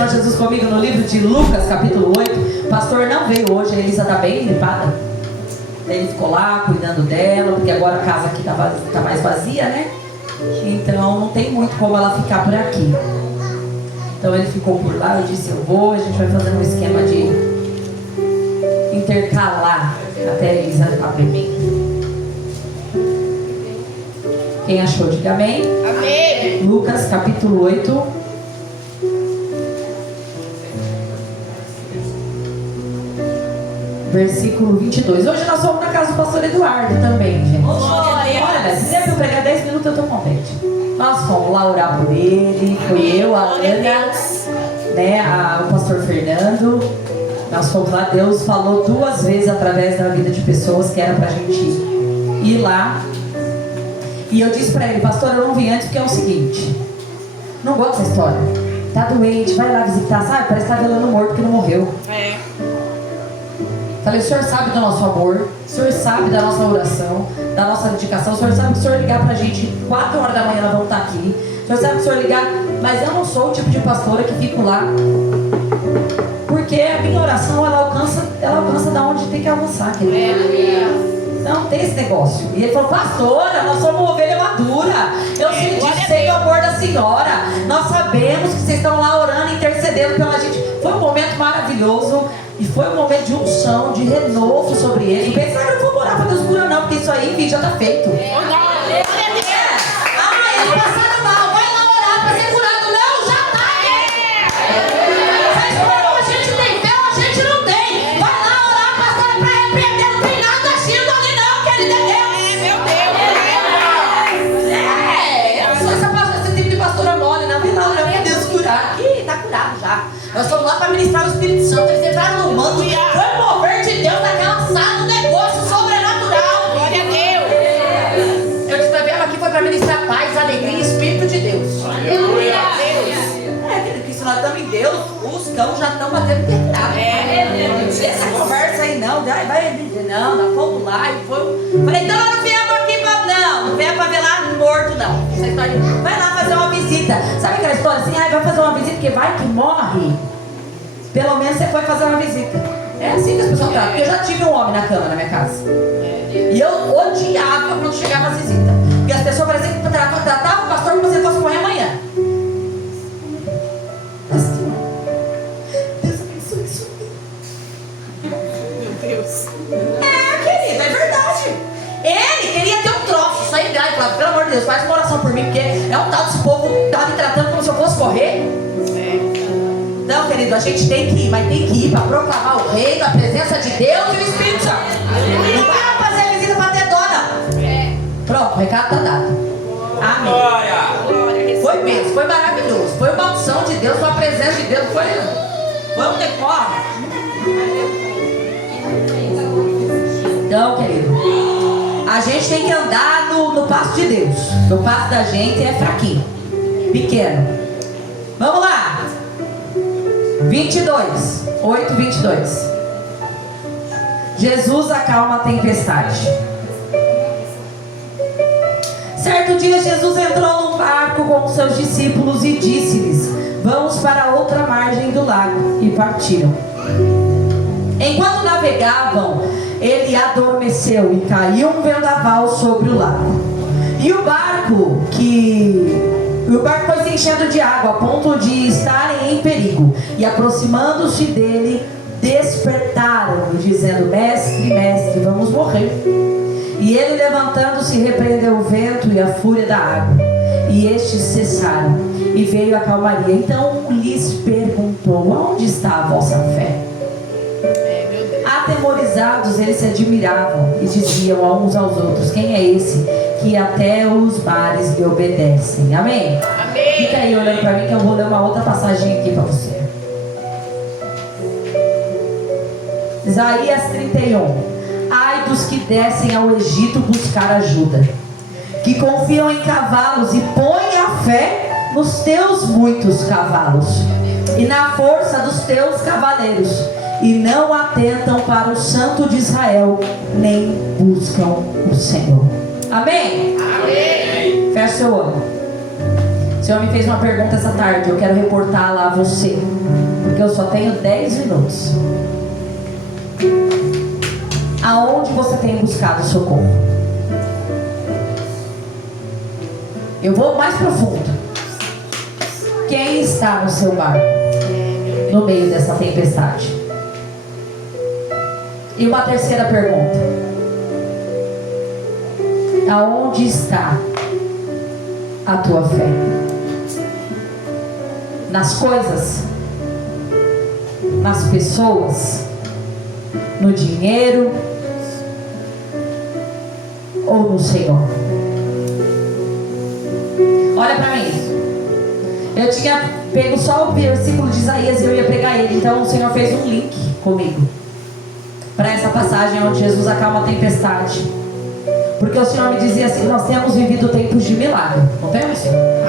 Senhor Jesus comigo no livro de Lucas, capítulo 8. O pastor não veio hoje, a Elisa está bem gripada. Ele ficou lá cuidando dela, porque agora a casa aqui tá mais vazia, né? Então não tem muito como ela ficar por aqui. Então ele ficou por lá, eu disse, eu vou, a gente vai fazer um esquema de intercalar até a Elisa abrir. Quem achou, diga amém. Amém. Lucas capítulo 8. Versículo 22. Hoje nós vamos na casa do pastor Eduardo também, gente. Olha, se der para eu pregar 10 minutos, eu estou contente. Nós fomos lá orar por ele. Foi eu, a Ana, né, o pastor Fernando. Nós fomos lá. Deus falou 2 vezes através da vida de pessoas que era para a gente ir lá. E eu disse para ele, pastor, eu não vim antes porque é o seguinte: não gosto dessa história. Tá doente, vai lá visitar, sabe? Parece que tá velando morto que não morreu. Falei, o senhor sabe do nosso amor, o senhor sabe da nossa oração, da nossa dedicação, o senhor sabe que o senhor ligar pra gente 4 horas da manhã nós vamos estar aqui, o senhor sabe que o senhor ligar, mas eu não sou o tipo de pastora que fico lá, porque a minha oração ela alcança da onde tem que alcançar, querido. Não tem esse negócio. E ele falou, pastora, nós somos uma ovelha madura, eu sei o amor da senhora, nós sabemos que vocês estão lá orando, intercedendo pela gente. Foi um momento maravilhoso. E foi um momento de unção, de renovo sobre ele. Não pensa, eu não vou orar para Deus curar não, porque isso aí, enfim, já está feito. Eles passaram mal, vai lá orar para ser curado. Não, já está. A gente tem fé, a gente não tem. Vai lá orar, pastor, para repreender. Não tem nada agindo ali não, querido Deus. Eu não sou esse tipo de pastora mole, não. Vai lá orar para Deus curar. Aqui, está curado já. Nós estamos lá para ministrar o Espírito Santo. Eles entraram no manto. Foi o mover de Deus naquela sala, um negócio sobrenatural. Glória a Deus. Eu disse para ela aqui foi para ministrar paz, alegria e Espírito de Deus. Aleluia. Querido, que se nós estamos em Deus, os cães já estão batendo pecado. Essa conversa aí não, vai dizer, não, nós fomos lá e foi. Falei, então nós não viemos aqui para. Não viemos para ver lá morto, não. Essa história, vai lá fazer uma visita. Sabe aquela história assim, vai fazer uma visita porque vai que morre. Pelo menos você foi fazer uma visita. É assim que as pessoas tratam. Porque eu já tive um homem na cama na minha casa. E eu odiava quando chegava as visitas. Porque as pessoas pareciam que tratavam o pastor como se ele fosse morrer amanhã. Assim. Deus abençoe isso. Meu Deus. Querido, é verdade. Ele queria ter um troço. Sair de lá e falar, pelo amor de Deus, faz uma oração por mim. Porque é um tal desse povo que tá me tratando como se eu fosse morrer. Não, querido, a gente tem que ir, mas tem que ir para proclamar o reino, a presença de Deus e o Espírito Santo. Não vai lá fazer a visita para ter dona. Pronto, o recado está dado. Amém. Foi mesmo, foi maravilhoso. Foi uma unção de Deus, uma presença de Deus. Foi um decorre. Então, querido, a gente tem que andar no passo de Deus. O passo da gente é fraquinho, pequeno. Vamos lá. 22, 8:22. Jesus acalma a tempestade. Certo dia Jesus entrou num barco com os seus discípulos e disse-lhes: vamos para a outra margem do lago. E partiram. Enquanto navegavam, ele adormeceu e caiu um vendaval sobre o lago. E o barco foi se enchendo de água a ponto de estarem em perigo. E aproximando-se dele, despertaram-no, dizendo: mestre, mestre, vamos morrer. E ele, levantando-se, repreendeu o vento e a fúria da água, e estes cessaram, e veio a calmaria. Então lhes perguntou: onde está a vossa fé? Atemorizados, eles se admiravam e diziam a uns aos outros: quem é esse que até os mares lhe obedecem? Amém? Amém. Fica aí olhando para mim que eu vou ler uma outra passagem aqui para você. Isaías 31. Ai dos que descem ao Egito buscar ajuda, que confiam em cavalos e põem a fé nos teus muitos cavalos e na força dos teus cavaleiros, e não atentam para o Santo de Israel, nem buscam o Senhor. Amém? Amém. Feche seu olho. Senhor me fez uma pergunta essa tarde. Eu quero reportá-la a você, porque eu só tenho 10 minutos. Aonde você tem buscado socorro? Eu vou mais profundo. Quem está no seu barco no meio dessa tempestade? E uma terceira pergunta: aonde está a tua fé? Nas coisas? Nas pessoas? No dinheiro? Ou no Senhor? Olha para mim. Eu tinha pego só o versículo de Isaías e eu ia pregar ele. Então o Senhor fez um link comigo para essa passagem onde Jesus acalma a tempestade. Porque o Senhor me dizia assim: nós temos vivido tempos de milagre. Não temos?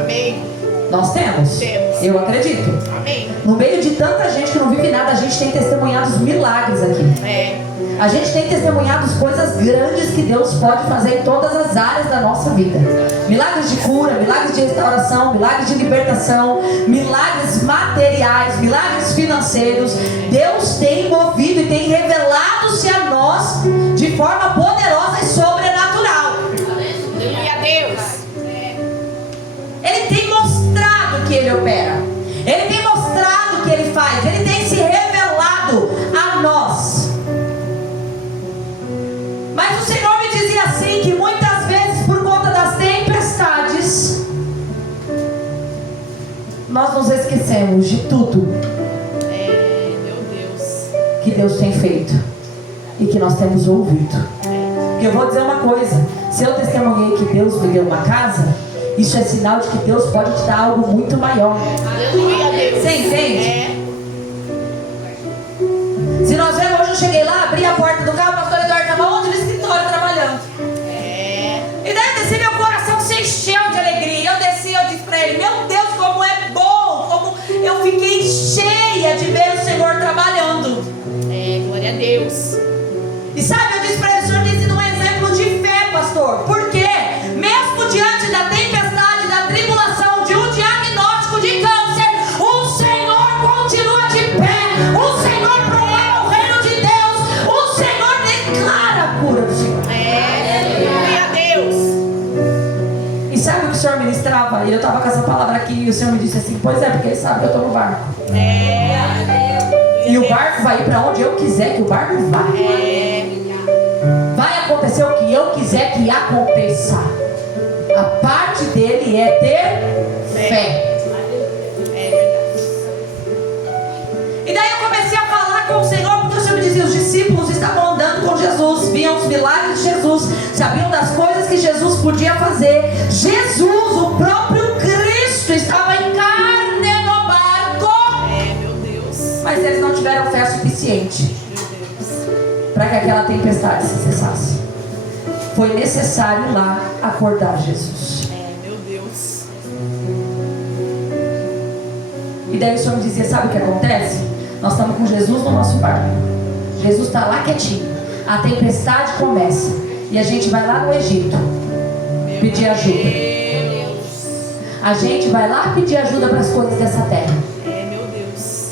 Amém. Nós temos. Temos. Eu acredito. Amém. No meio de tanta gente que não vive nada, a gente tem testemunhado os milagres aqui. É. A gente tem testemunhado as coisas grandes que Deus pode fazer em todas as áreas da nossa vida. Milagres de cura, milagres de restauração, milagres de libertação, milagres materiais, milagres financeiros. Deus tem movido e tem revelado-se a nós de forma poderosa e sobrenatural. Aleluia a Deus. Ele tem mostrado que Ele opera. Ele tem mostrado que Ele faz. Ele tem se revelado a nós. Mas o Senhor me dizia assim, que muitas vezes por conta das tempestades nós nos esquecemos de tudo Meu Deus. que Deus tem feito e que nós temos ouvido. Porque eu vou dizer uma coisa: se eu testemunhei que Deus me deu uma casa, isso é sinal de que Deus pode te dar algo muito maior. Aleluia a Deus. Você entende? Se nós vemos, hoje eu cheguei lá, abri a porta do carro, o pastor Eduardo estava onde? No escritório trabalhando. E daí eu desci, meu coração se encheu de alegria. Eu desci, eu disse para ele: meu Deus, como é bom, como eu fiquei cheia de ver o Senhor trabalhando. Glória a Deus. E sabe, eu disse para ele: o Senhor tem sido um exemplo de fé, pastor. Por quê? Mesmo diante da tempestade, da tribulação, de um diagnóstico de câncer, o Senhor continua de pé. O Senhor proclama o reino de Deus. O Senhor declara a cura do Senhor. Glória a Deus. E sabe o que o Senhor ministrava? E eu estava com essa palavra aqui e o Senhor me disse assim: pois é, porque Ele sabe que eu estou no barco. E o barco vai ir para onde eu quiser que o barco vá. Vai acontecer o que eu quiser que aconteça. A parte dele é ter fé. E daí eu comecei a falar com o Senhor, porque o Senhor me dizia: os discípulos estavam andando com Jesus, viam os milagres de Jesus, sabiam das coisas que Jesus podia fazer. Jesus, o próprio Cristo, estava em carne no barco. Meu Deus. Mas eles não tiveram fé suficiente para que aquela tempestade se cessasse. Foi necessário ir lá acordar Jesus. Meu Deus. E daí o Senhor me dizia: sabe o que acontece? Nós estamos com Jesus no nosso barco. Jesus está lá quietinho. A tempestade começa. E a gente vai lá no Egito pedir ajuda. A gente vai lá pedir ajuda para as coisas dessa terra. Meu Deus.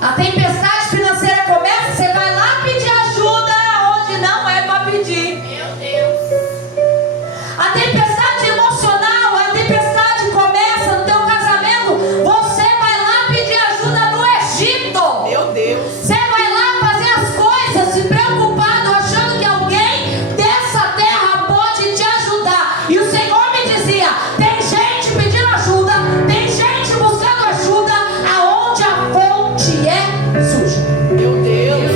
A tempestade financeira começa, você vai lá pedir ajuda onde não é para pedir. Meu Deus. A tempestade emocional, a tempestade começa no teu casamento, você vai lá pedir ajuda no Egito. Meu Deus. Você vai lá fazer as coisas se preocupado, achando que alguém dessa terra pode te ajudar. E o Senhor me dizia: tem gente pedindo ajuda, tem gente buscando ajuda aonde a fonte é suja. Meu Deus.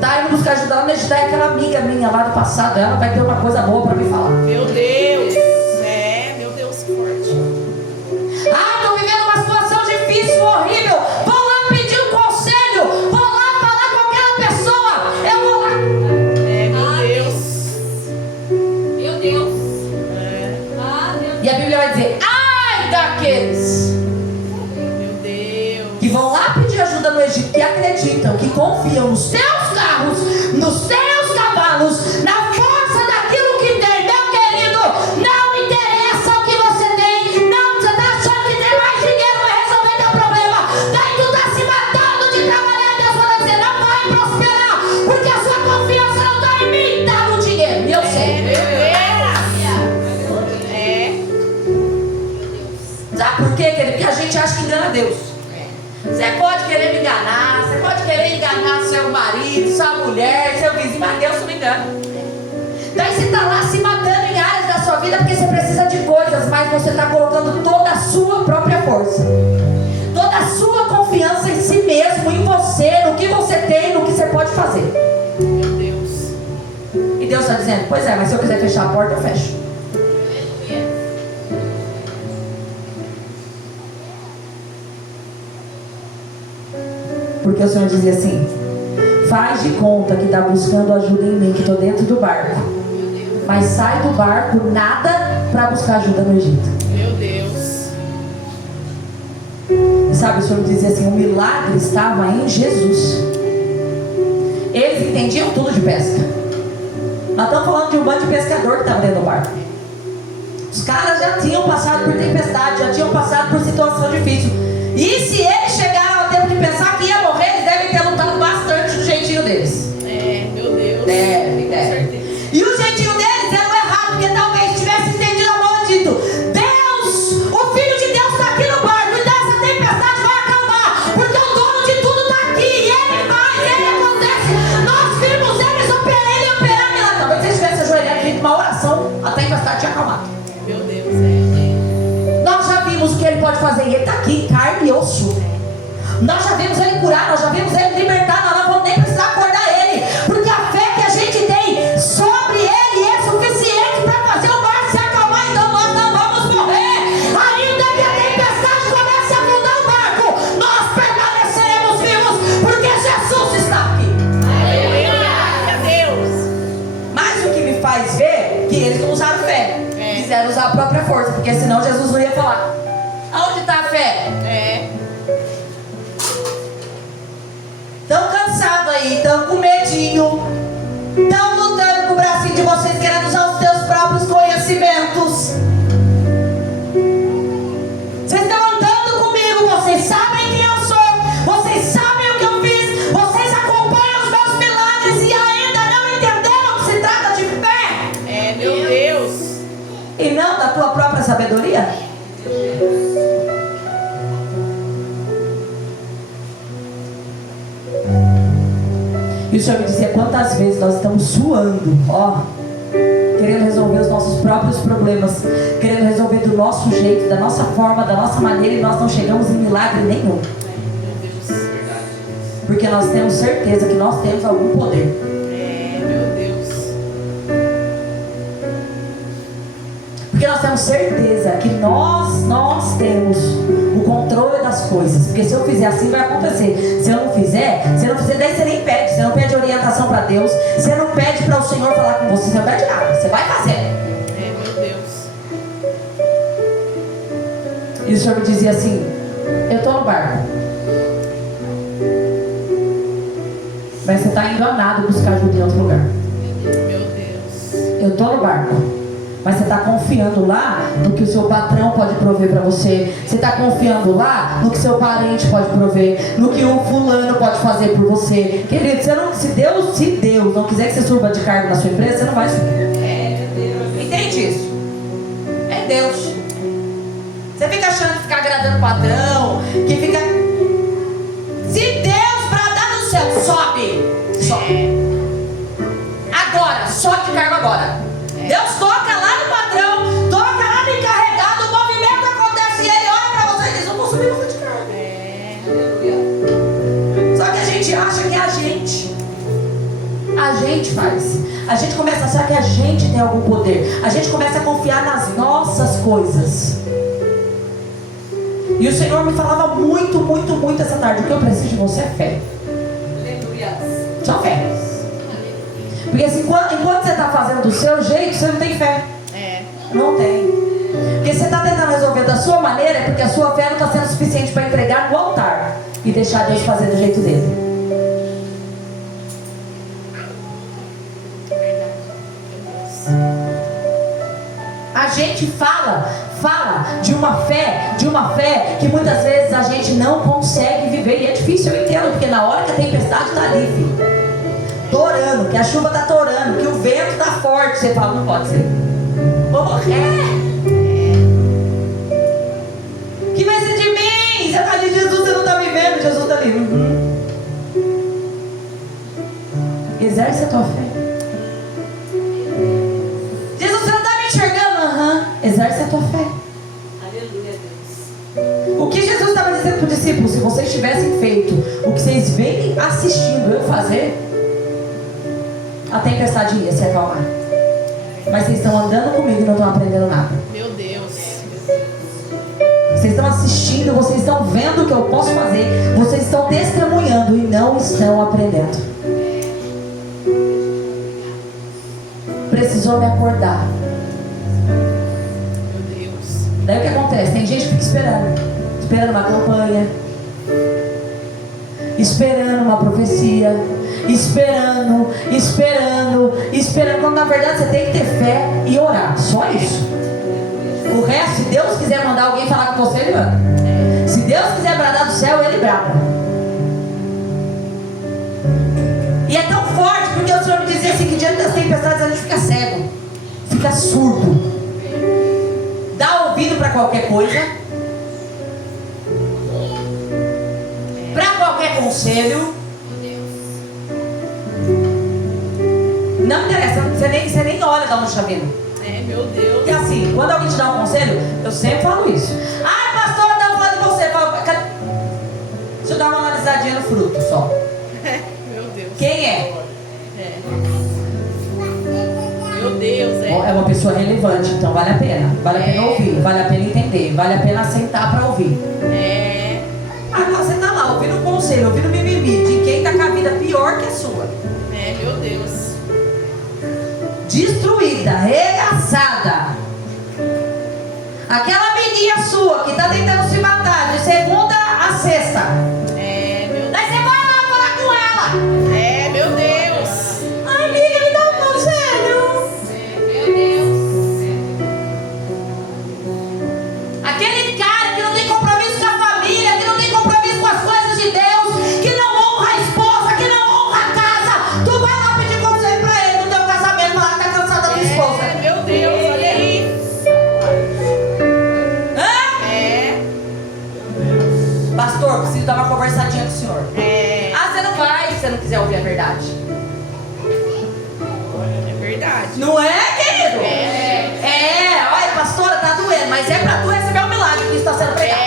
Tá indo buscar ajuda lá no Egito. É aquela amiga minha lá do passado, ela vai ter uma coisa boa para me falar. Meu Deus. Meu Deus, que forte. Estou vivendo uma situação difícil, horrível. Vou lá pedir um conselho. Vou lá falar com aquela pessoa. Eu vou lá. Meu Deus. Meu Deus. E a Bíblia vai dizer: ai daqueles Meu Deus. que vão lá pedir ajuda no Egito, que acreditam, que confiam nos seus carros, nos seus cavalos, na força daquilo que tem. Meu querido, não interessa Deus. Você pode querer me enganar, você pode querer enganar seu marido, sua mulher, seu vizinho, mas Deus não me engana. Daí você está lá se matando em áreas da sua vida porque você precisa de coisas, mas você está colocando toda a sua própria força, toda a sua confiança em si mesmo, em você, no que você tem, no que você pode fazer. Meu Deus. E Deus está dizendo, pois é, mas se eu quiser fechar a porta, eu fecho. Porque o Senhor dizia assim: faz de conta que está buscando ajuda em mim, que estou dentro do barco, mas sai do barco nada para buscar ajuda no Egito. Meu Deus. Sabe, o Senhor dizia assim: o milagre estava em Jesus. Eles entendiam tudo de pesca. Nós estamos falando de um bando de pescador que estava dentro do barco. Os caras já tinham passado por tempestade, já tinham passado por situação difícil. E se eles chegaram ao tempo de pensar que ia morrer, eles devem ter lutado bastante do jeitinho deles. Meu Deus. Deve. Com certeza. E o jeitinho deles era o errado, porque talvez tivesse entendido a mão dito: Deus, o Filho de Deus está aqui no barco, então essa tempestade vai acalmar, porque o dono de tudo está aqui, e ele faz, ele acontece. Nós vimos ele operar milagre. Talvez eles tivessem ajoelhado e feito uma oração, a tempestade tinha acalmado. Meu Deus. Nós já vimos o que ele pode fazer, e ele está aqui, carne e osso. Nós já vimos ele curar, nós já vimos ele libertar, nós não vamos nem precisar acordar ele, porque a fé que a gente tem sobre ele é suficiente para fazer o mar se acalmar. Então nós não vamos morrer, ainda que a tempestade comece a afundar o barco, nós permaneceremos vivos, porque Jesus está aqui. Glória a Deus. Mas o que me faz ver que eles não usaram fé, quiseram usar a própria força, porque senão Jesus não ia falar. Aonde está a fé? Estão cansados aí, estão com medinho, estão lutando com o bracinho de vocês, querendo usar os seus próprios conhecimentos. Vocês estão andando comigo, vocês sabem quem eu sou, vocês sabem o que eu fiz, vocês acompanham os meus milagres e ainda não entenderam que se trata de fé. Meu Deus. E não da tua própria sabedoria. E o Senhor me dizia: quantas vezes nós estamos suando, querendo resolver os nossos próprios problemas, querendo resolver do nosso jeito, da nossa forma, da nossa maneira, e nós não chegamos em milagre nenhum. Porque nós temos certeza que nós temos algum poder. Meu Deus. Porque nós temos certeza que nós temos o controle das coisas. Porque se eu fizer assim, vai acontecer. Se eu não fizer, daí você nem pede. Você não pede orientação para Deus. Você não pede para o Senhor falar com você. Você não pede nada. Você vai fazer. Meu Deus. E o Senhor me dizia assim: eu estou no barco, mas você está indo a nada buscar ajuda em outro lugar. Meu Deus. Eu estou no barco, mas você está confiando lá no que o seu patrão pode prover para você. Você está confiando lá no que seu parente pode prover, no que o fulano pode fazer por você. Querido, se Deus não quiser que você suba de cargo na sua empresa, você não vai subir. Entende isso? É Deus. Você fica achando que fica agradando o patrão, que fica... Se Deus bradar no céu, sobe. Agora, sobe de cargo agora. Deus toca lá no patrão, toca lá no encarregado, o movimento acontece e ele olha para você e diz: eu vou subir você de cargo. Só que a gente acha que a gente faz. A gente começa a achar que a gente tem algum poder. A gente começa a confiar nas nossas coisas. E o Senhor me falava muito, muito, muito essa tarde: o que eu preciso de você é fé. Só fé. Porque assim, enquanto você está fazendo do seu jeito, você não tem fé. Não tem. Porque você está tentando resolver da sua maneira, é porque a sua fé não está sendo suficiente para entregar no altar e deixar Deus fazer do jeito dele. A gente fala de uma fé que muitas vezes a gente não consegue viver. E é difícil, eu entendo, porque na hora que a tempestade está ali, filho, torando, que a chuva está torando, que o vento está forte, você fala: não pode ser, vou morrer. Que vai ser de mim? Você está ali O que Jesus estava dizendo para os discípulos: se vocês tivessem feito o que vocês vêm assistindo eu fazer, a tempestade ia se acalmar. Mas vocês estão andando comigo e não estão aprendendo nada. Meu Deus. Vocês estão assistindo, vocês estão vendo o que eu posso fazer, vocês estão testemunhando e não estão aprendendo. Precisou me acordar. Meu Deus. Daí o que acontece? Tem gente que fica esperando uma campanha, esperando uma profecia, esperando, quando na verdade você tem que ter fé e orar, só isso. O resto, se Deus quiser mandar alguém falar com você, ele manda. Se Deus quiser bradar do céu, ele brada. E é tão forte porque o Senhor me dizia assim, que diante das tempestades a gente fica cego, fica surdo, dá ouvido para qualquer coisa, para qualquer conselho. Não interessa, você nem olha de onde está vindo. Meu Deus. E assim, quando alguém te dá um conselho, eu sempre falo isso. Ah, pastor, eu estava falando de você. Deixa eu dar uma analisadinha no fruto só. Meu Deus. Quem é? Meu Deus, É uma pessoa relevante, então vale a pena. Vale a pena ouvir, vale a pena entender, vale a pena sentar para ouvir. Agora você tá lá ouvindo um conselho, ouvindo mimimi de quem tá com a vida pior que a sua. Meu Deus. Destruída, arregaçada. Aquela amiguinha sua que tá tentando se matar de segunda a sexta. Meu Daí você vai lá falar com ela. Meu Deus. Ai, amiga, me dá um conselho. Meu Deus. Aquele cara que não tem compromisso com a família, que não tem compromisso com as coisas de Deus, que não honra a esposa, que não honra a casa. Tu vai lá pedir conselho pra ele no teu casamento, falar que tá cansada da tua esposa. Meu Deus, olha aí. Pastor, preciso dar uma conversadinha com o senhor. Você não vai se você não quiser ouvir a verdade. É verdade. Não é, querido? Olha, pastora, tá doendo, mas é pra tu receber o milagre que isso está sendo pregado.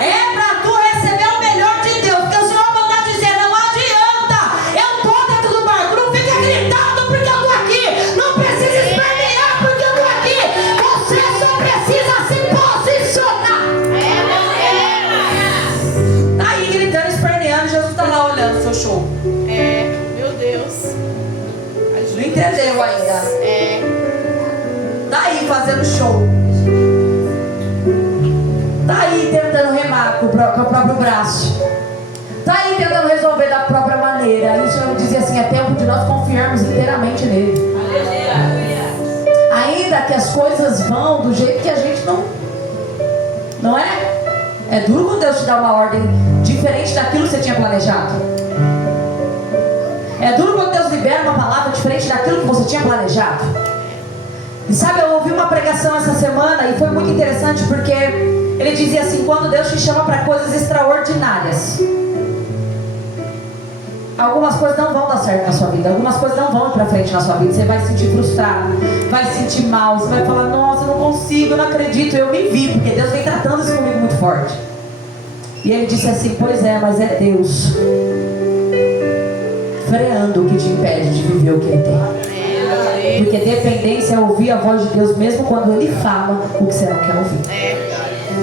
É pra tu receber o melhor de Deus, porque o Senhor mandar dizer, não adianta. Eu tô dentro do barco, não fica gritando porque eu tô aqui. Não precisa espernear porque eu tô aqui. Você só precisa se posicionar. Tá aí gritando, esperneando, Jesus tá lá olhando o seu show. Meu Deus. Não entendeu ainda. Tá aí fazendo show. Tá aí tentando remar com o próprio braço. Tá aí tentando resolver da própria maneira. Aí o Senhor dizia assim, é tempo de nós confiarmos inteiramente nele. Ainda que as coisas vão do jeito que a gente não é? É duro quando Deus te dá uma ordem diferente daquilo que você tinha planejado. É duro quando Deus libera uma palavra diferente daquilo que você tinha planejado. E sabe, eu ouvi uma pregação essa semana e foi muito interessante porque ele dizia assim, quando Deus te chama para coisas extraordinárias, algumas coisas não vão dar certo na sua vida, algumas coisas não vão ir para frente na sua vida. Você vai se sentir frustrado, vai se sentir mal, você vai falar, nossa, eu não consigo, eu não acredito, eu me vi, porque Deus vem tratando isso comigo muito forte. E ele disse assim, pois é, mas é Deus freando o que te impede de viver o que ele tem. Porque dependência é ouvir a voz de Deus mesmo quando ele fala o que você não quer ouvir.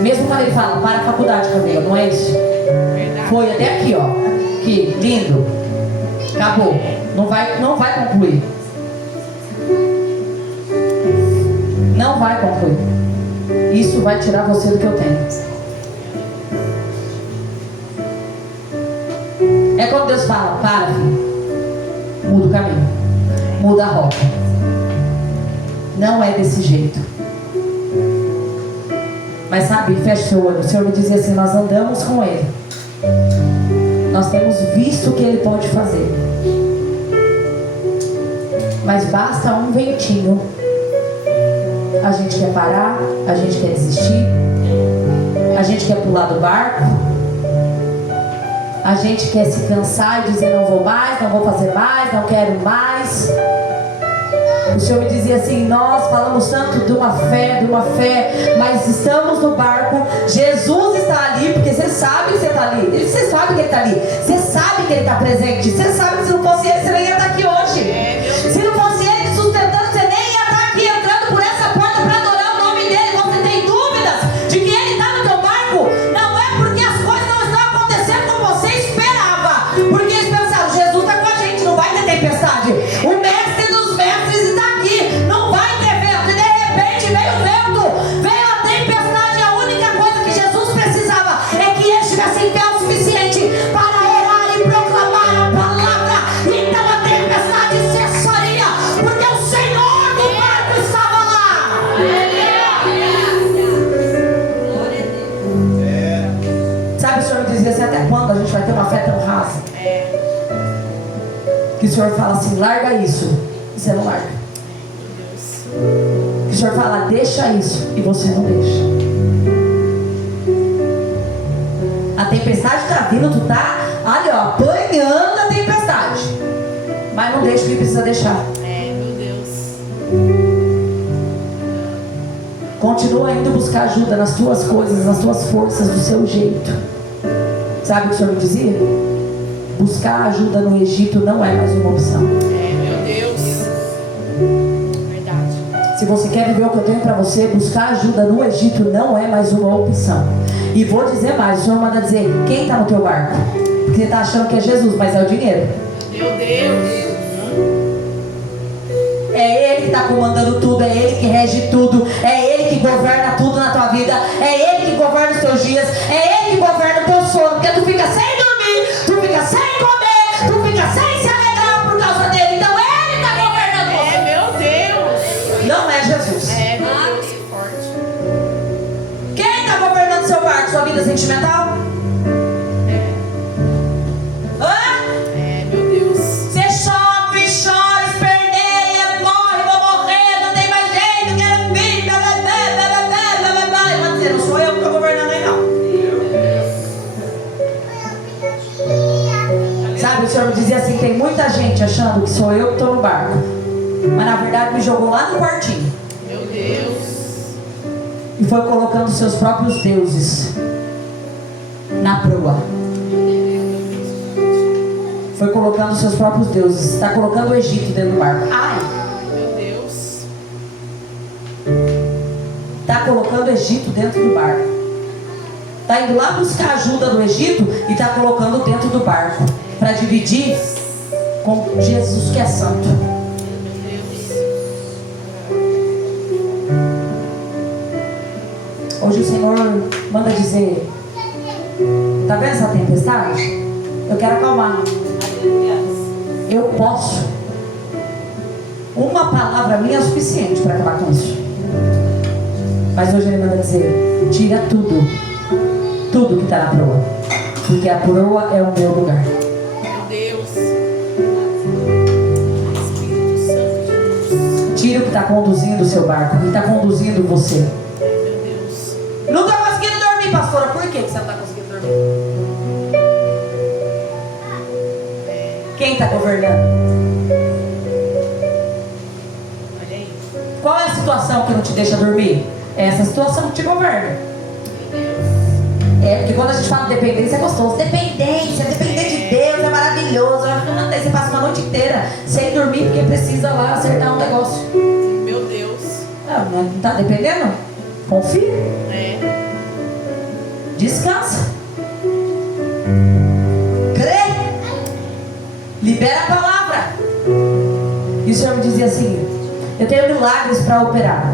Mesmo quando ele fala, para a faculdade, Camila, não é isso? Foi até aqui, ó. Aqui, lindo. Acabou. Não vai concluir. Não vai concluir. Isso vai tirar você do que eu tenho. É quando Deus fala, para, filho. Muda o caminho. Muda a rota. Não é desse jeito. Mas sabe, fecha seu olho. O Senhor me dizia assim, nós andamos com Ele. Nós temos visto o que Ele pode fazer. Mas basta um ventinho. A gente quer parar, a gente quer desistir, a gente quer pular do barco, a gente quer se cansar e dizer não vou mais, não vou fazer mais, não quero mais. O Senhor me dizia assim: nós falamos tanto de uma fé, mas estamos no barco. Jesus está ali, porque você sabe que você está ali. Você sabe que Ele está ali. Você sabe que Ele está presente. Você sabe que se não fosse Ele, você nem ia estar aqui hoje. Se não fosse Ele te sustentando, você nem ia estar aqui entrando por essa porta para adorar o nome dEle. Você tem dúvidas de que Ele está no teu barco? Não é porque as coisas não estão acontecendo como você esperava. Porque eles pensaram: Jesus está com a gente, não vai ter tempestade. O mestre dos mestres está aqui, não vai ter vento. E de repente veio o vento, veio a tempestade. A única coisa que Jesus precisava é que ele estivesse em pé o suficiente para orar e proclamar a palavra. Então a tempestade cessaria, porque o Senhor do barco estava lá. Sabe, o Senhor me dizia assim: até quando a gente vai ter uma fé tão rasa? Que o Senhor fala assim: larga isso, e você não larga. Que o Senhor fala: deixa isso, e você não deixa. A tempestade está vindo, tu tá, olha, ó, apanhando a tempestade, mas não deixa o que precisa deixar. Meu Deus. Continua indo buscar ajuda nas tuas coisas, nas tuas forças, do seu jeito. Sabe o que o Senhor me dizia? Buscar ajuda no Egito não é mais uma opção. Meu Deus. Verdade. Se você quer viver o que eu tenho para você, buscar ajuda no Egito não é mais uma opção. E vou dizer mais: o Senhor manda dizer: quem está no teu barco? Porque você está achando que é Jesus, mas é o dinheiro. Meu Deus. É Ele que está comandando tudo, é Ele que rege tudo, é Ele que governa tudo na tua vida, é Ele que governa os teus dias, é Ele que governa o teu sono, porque tu fica sem dormir, tu fica sem comer, tu fica sem se alegrar por causa dele. Então Ele está governando você. Meu Deus. Não é Jesus. Meu Deus, que forte. Quem está governando seu barco? Sua vida sentimental? Meu Deus. Você chove, chora, esperneia, morre, vou morrer, não tem mais jeito, quero vir, blá, blá, blá, blá, blá, blá, blá, blá. Mas dizer: não sou eu que estou governando aí não. Sabe, o Senhor me dizia assim: tem muita gente achando que sou eu que estou no barco, mas na verdade me jogou lá no quartinho Meu Deus. e foi colocando seus próprios deuses na proa. Foi colocando seus próprios deuses. Está colocando o Egito dentro do barco. Ai! Meu Deus. Está colocando o Egito dentro do barco. Está indo lá buscar ajuda no Egito e está colocando dentro do barco para dividir com Jesus, que é santo. Meu Deus. Hoje o Senhor manda dizer: está vendo essa tempestade? Eu quero acalmar. Eu posso. Uma palavra minha é suficiente para acabar com isso. Mas hoje Ele manda dizer: tira tudo, tudo que está na proa, porque a proa é o meu lugar. Meu Deus. Espírito Santo de Deus. Tira o que está conduzindo o seu barco, o que está conduzindo você. Meu Deus. Não estou conseguindo dormir, pastora. Por que você não está conseguindo dormir? Quem está governando? Olha aí. Qual é a situação que não te deixa dormir? É essa situação que te governa. É, porque quando a gente fala de dependência é gostoso. Dependência, depender de Deus é maravilhoso. Aí você passa uma noite inteira sem dormir porque precisa lá acertar um negócio. Meu Deus. Não está dependendo? Confia. Descansa. Crê. Libera a palavra. E o Senhor me dizia assim: eu tenho milagres para operar.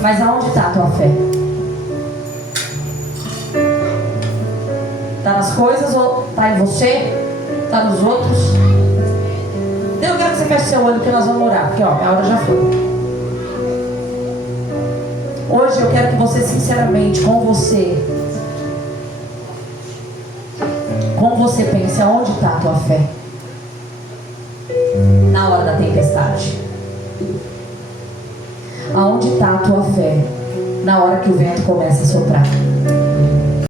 Mas aonde está a tua fé? Está nas coisas ou está em você? Está nos outros? Então eu quero que você feche seu olho, que nós vamos orar, porque ó, a hora já foi. Hoje eu quero que você sinceramente, com você pense aonde está a tua fé na hora da tempestade. Aonde está a tua fé na hora que o vento começa a soprar?